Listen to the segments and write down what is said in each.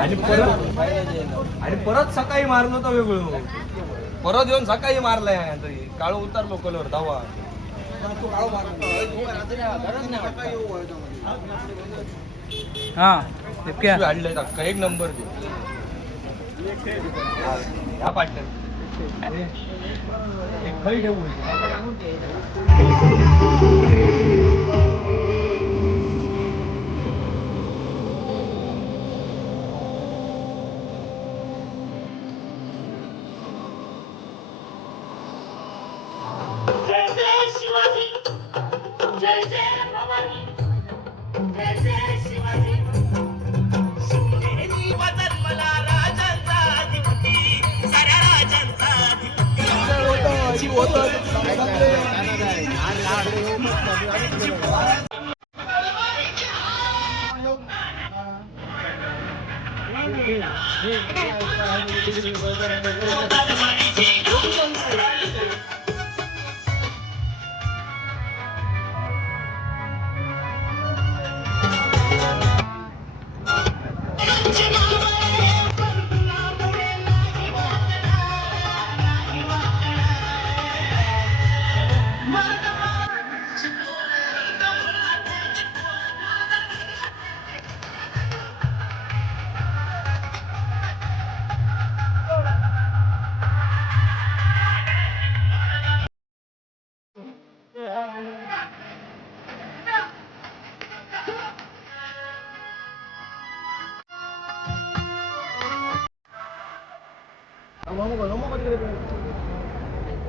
आणि परत सकाळी मारलो तर वेगळं, परत येऊन सकाळी मारलाय तरी काळू उतरलो कलर धावा. हा हाडलंय का एक नंबर या पार्टनर एक खरी ठेवू.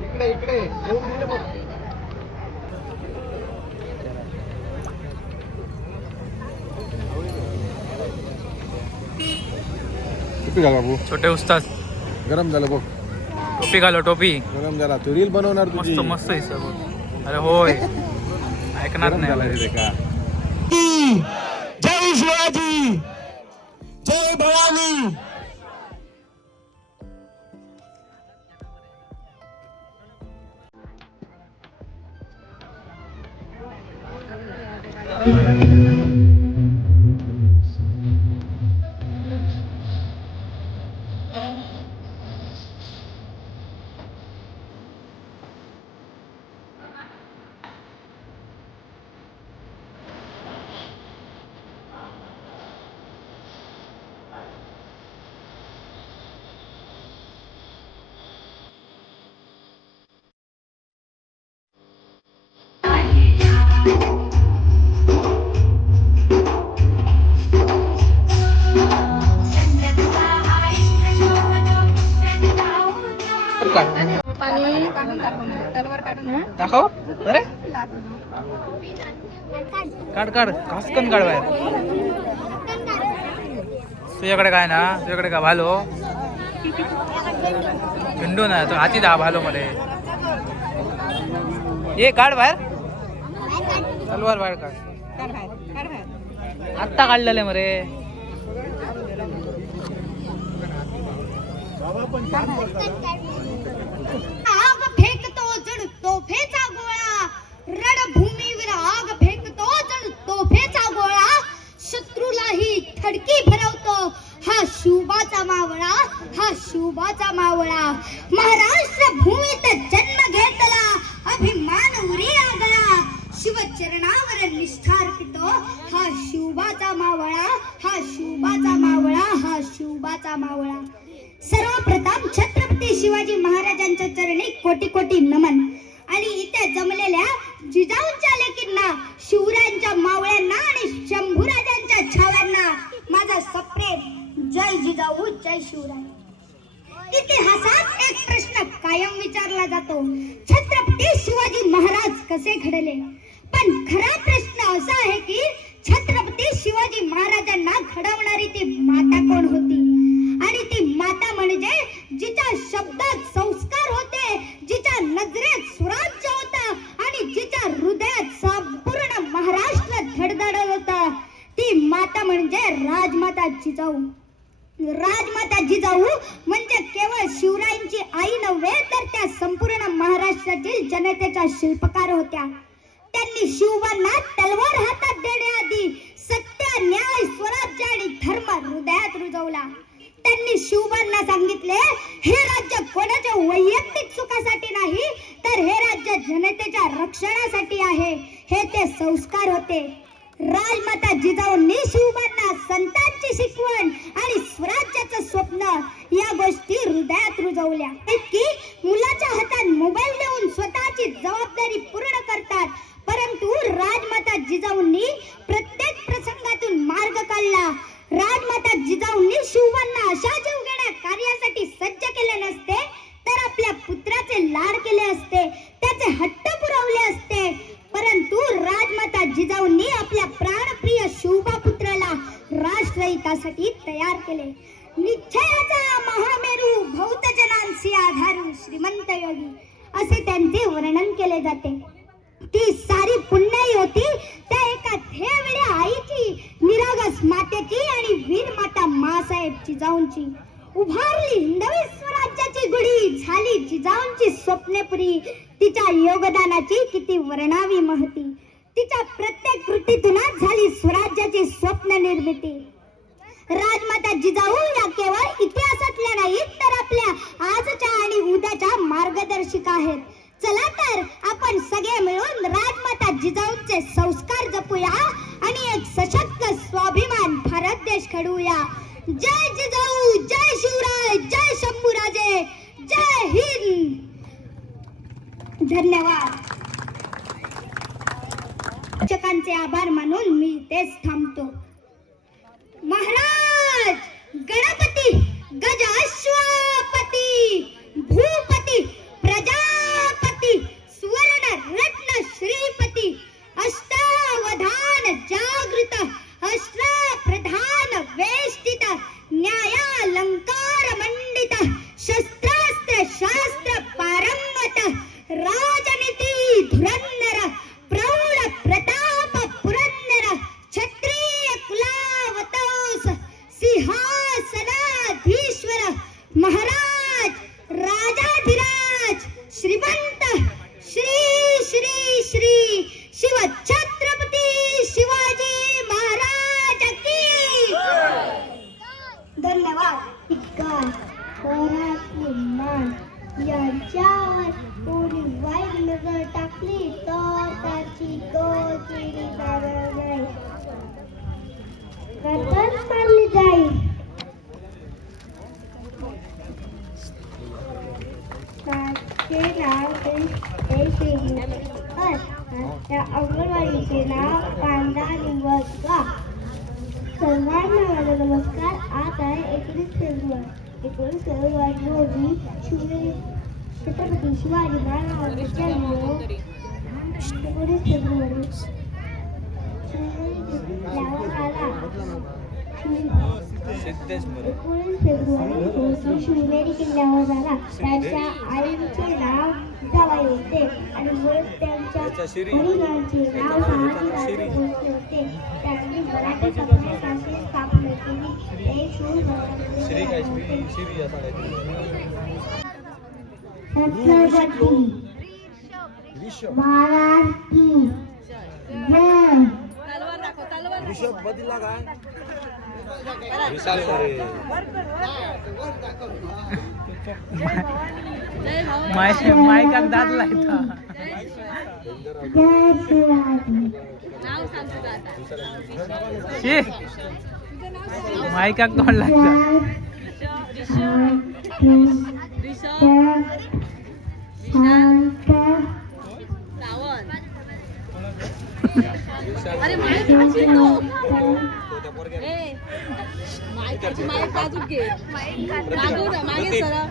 इकडे टोपी घाल बाबू. छोटे उस्ताद गरम झालं बघ. टोपी घालो, टोपी गरम झाला. तू रील बनवणार तुझी. मस्त मस्त आहे सर. अरे होय ऐकणार नाही का. जय शिवाजी, जय भवानी. दाखव. अरे काढ काढ खासकन काढ बाहेर. तुझ्याकडे काय ना, तुझ्याकडे का भालो झेंडू ना, तो हाती दा भालो मध्ये. ये काढ बाहेर, तलवार बाहेर काढ. आत्ता काढलेले मरे. आग फेकतो जण तोफेचा गोळा, रणभूमीवर आग फेकतो जण तोफेचा गोळा. शत्रूलाही थडकी भरवतो हा शिवबाचा मावळा, हा शिवबाचा मावळा. महाराष्ट्र भूमीत जन्म घेतला, अभिमान उरी आगळा. शिवचरणावर निष्ठा अर्पितो हा शिवबाचा मावळा, हा शिवबाचा मावळा, हा शिवबाचा मावळा. सर्वप्रथम छत्रपती शिवाजी महाराजांच्या चरणी कोटी कोटी नमन. आणि इथे जमलेल्या जिजाऊंच्या लेकींना, शिवरायांच्या मावळ्यांना आणि शंभूराजांच्या छाव्यांना माझा सप्रेम जय जिजाऊ, जय शिवराय. इतिहासात एक प्रश्न कायम विचारला जातो, छत्रपती शिवाजी महाराज कसे घडले. पण खरा प्रश्न असा आहे की छत्रपती शिवाजी महाराजांना घडवणारी ती माता कोण होती. आणि ती माता म्हणजे जिच्या शब्दात संस्कार होते, जिच्या नजरेत स्वराज्य होता आणि जिच्या हृदयात संपूर्ण महाराष्ट्र धडधडत होता. ती माता म्हणजे राजमाता जिजाऊ. राजमाता जिजाऊ म्हणजे केवळ शिवरायांची आई नव्हे, तर त्या संपूर्ण महाराष्ट्रातील जनतेच्या शिल्पकार होत्या. त्यांनी शिवबांना तलवार हातात देण्याआधी सत्य, न्याय, स्वराज्य आणि धर्म हृदयात रुजवला. त्यांनी शिवबांना सांगितले, हे राज्य कोणाच्या वैयक्तिक सुखासाठी नाही, तर हे राज्य जनतेच्या रक्षणासाठी आहे. हे ते संस्कार होते. राजमाता जिजाऊंनी शिवबांना संतांची शिकवण आणि स्वराज्याचं स्वप्न या गोष्टी हृदयात रुजवल्या. की मुलाच्या हातात मोबाईल देऊन स्वतःची जबाबदारी पूर्ण करतात, परंतु राजमाता जिजाऊंनी प्रत्येक प्रसंगातून मार्ग काढला. राजमाता जिजाऊंनी शिवबांना अशा जीवघेण्या कार्यासाठी सज्ज केले नसते, तर आपल्या पुत्राचे लाड केले असते, त्याचे हट्ट पुरवले असते. परंतु राजमाता जिजाऊंनी आपल्या प्राणप्रिय शिवबा पुत्राला राष्ट्रहितासाठी तयार केले. निश्चयाचा महामेरू, भौतजनांसी आधारू, श्रीमंत योगी असे त्यांचे वर्णन केले जाते. ती सारी पुण्याई होती त्या एका थेरवेड्या आईची, निरागस मातेची आणि वीर माता मासाहेब जिजाऊंची. उभारली हिंदवी स्वराज्याची गुढी, झाली जिजाऊंची स्वप्नेपुरी. तिच्या योगदानाची किती वर्णावी महती. तिच्या प्रत्येक कृतीतूनच झाली स्वराज्याची स्वप्न निर्मिती. राजमाता जिजाऊ या केवळ इतिहासातल्या नाहीत, तर आपल्या आजच्या आणि उद्याच्या मार्गदर्शिका आहेत. चला तर आपण सगळे मिळून राजमाता जिजाऊंचे संस्कार जपूया आणि एक सशक्त स्वाभिमान भारत देश घडवूया. जय जिजाऊ, जय शिवराय, जय शंभूराजे, जय हिंद. धन्यवाद. शिक्षकांचे आभार मानून मी इथेच थांबतो. महाराज गणपती, गजाश्वपती, भूपती, प्रजापती, सुवर्ण रत्न श्रीपती, अष्टावधान जागृत, अष्टा प्रधान वेष्टित, न्यायालंकार मंडित, शस्त्रास्त्र शास्त्र पारंगत, राजनीती धुरंधर, प्रौढ प्रताप पुरंदर, क्षत्रिय कुलावतोस, सिंहासनाधीश्वर, महाराज राजाधिराज, श्रीमंत, श्री श्री श्री शिव छत्रपती शिवाजी महाराज की. धन्यवाद. यांच्यावर कोणी वाईट नजर टाकली तर त्याची गोचिडी मारली जाईल. त्याचे नाव त्या अंगणवाडीचे नाव कांदा निवडका. सर्वांना माझा नमस्कार. आज आहे 19 फेब्रुवारी. 19 फेब्रुवारी रोजी छत्रपती शिवाजी महाराजांचा जन्म. 19 फेब्रुवारी शिवनेरी किल्ल्यावर झाला. त्यांच्या आईचे नाव जिजाबाई होते आणि मुळे त्यांच्या वडिलांचे नाव शहाजीराजे भोसले होते. त्यांनी मराठी समाजाची स्थापना केली. ते शूर महाराज की जय. बदला काय विशाल सरे मायकाक दाद लायता. जय शिवाजी. मायकाक तोंड लागता. अरे माईक बाजूक घे. मागे सरा.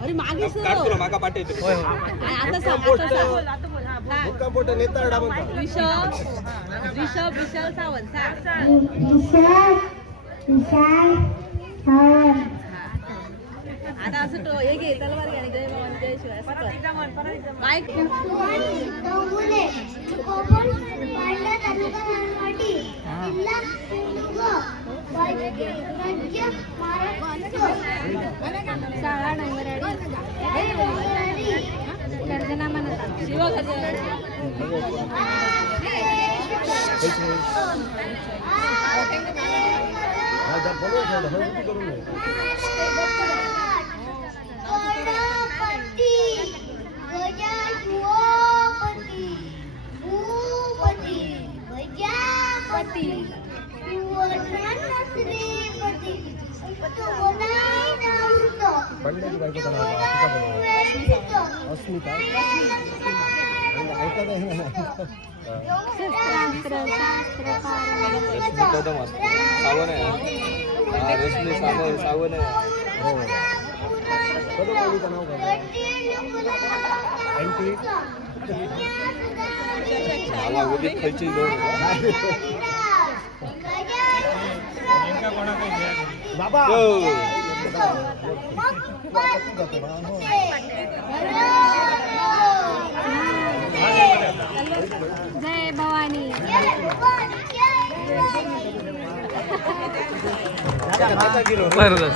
अरे मागे सर माका पाठवते. आता सांग. ऋषभ विशाल सावंत. आता असं हे घे तलवार घे आणि जय भवानी जय शिवाय. माईक शाळा नाही मराठी. गर्जना म्हणत शिव गणपती गजाधिपती भूपती गजापती श्रीपती कदम असतो सावण आहे रेशमी सावण आहे मला उदित खायची लोड बाबा जय भवानी बरं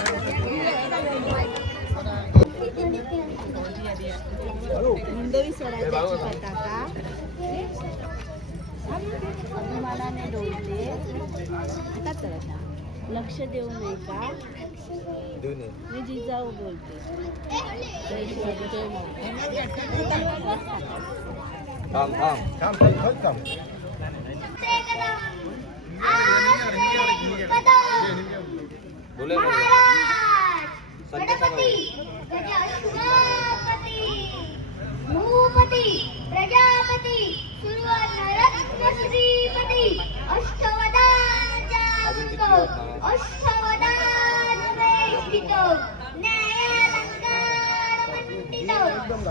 हिंदवी स्वराज्याची पताका अभिमानाने डोलते. आता तर आता लक्ष देऊ नये का मी जिजाऊ बोलते. जय शिवाजी जय महाराज. थांब थांब बोले गणपती गजाधिपती भूपती प्रजापती सुवर्णरत्न श्रीपती अष्टवदानवेष्टितो न्यायालंकारमण्डितो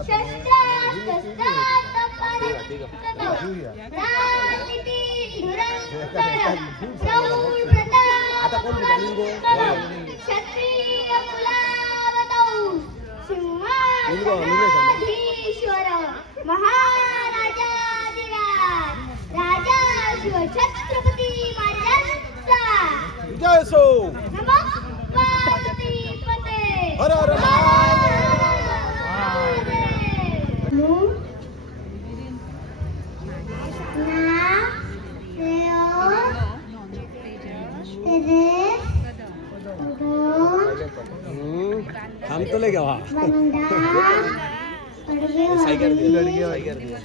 शस्त्रास्त्रशस्त्रास्त्रपरिकृतो राजनीतिधुरंधरं प्रौढप्रतापं क्षत्रियकुलावतौ सिंहासनाधीश्वर महाराजाधिराज राजा शिवछत्रपती महाराजांचा जय सो नमो पार्वतीपते हर हर थांबतो ले घ्या सायगर दिया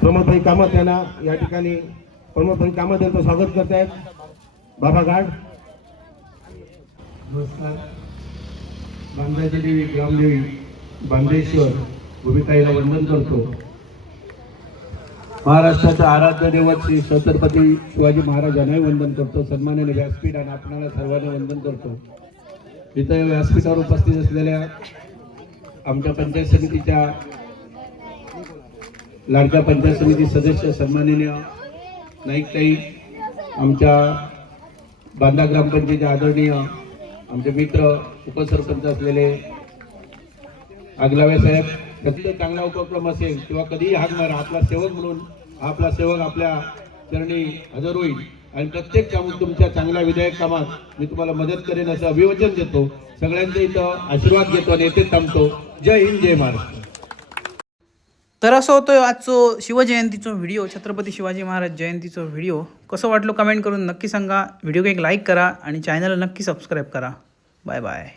प्रमोदभाई कामत यांना या ठिकाणी प्रमोदभाई कामत यांचं स्वागत करत आहेत. बाबा गाड नमस्कार. बांधाची देवी ग्रामदेवी बांधेश्वर भूमिकाईला वंदन करतो. महाराष्ट्राच्या आराध्य दैवत श्री छत्रपती शिवाजी महाराज यांनाही वंदन करतो. सन्मानाने व्यासपीठ आणि आपणाला सर्वांना वंदन करतो. इथं व्यासपीठावर उपस्थित असलेल्या आमच्या पंचायत समितीच्या लाडक्या पंचायत समिती सदस्य सन्माननीय नाईकताई, आमच्या बांधा ग्रामपंचायतीचे आदरणीय आमचे मित्र उपसरपंच असलेले आगलावे साहेब, कधी चांगला उपक्रम असेल किंवा कधीही हाक मारा, आपला सेवक म्हणून आपला सेवक आपल्या चरणी हजर होईल आणि प्रत्येक तुमच्या चांगल्या विधायक कामात मी तुम्हाला मदत करेन असं अभिवचन देतो. सगळ्यांचा इथं आशीर्वाद घेतो आणि येथे थांबतो. जय हिंद जय महाराष्ट्र. तर असं होतं आजचं शिवजयंतीचं व्हिडिओ, छत्रपती शिवाजी महाराज जयंतीचं व्हिडिओ. कसं वाटलं कमेंट करून नक्की सांगा. व्हिडिओ एक लाईक करा आणि चॅनलला नक्की सबस्क्राईब करा. Bye bye.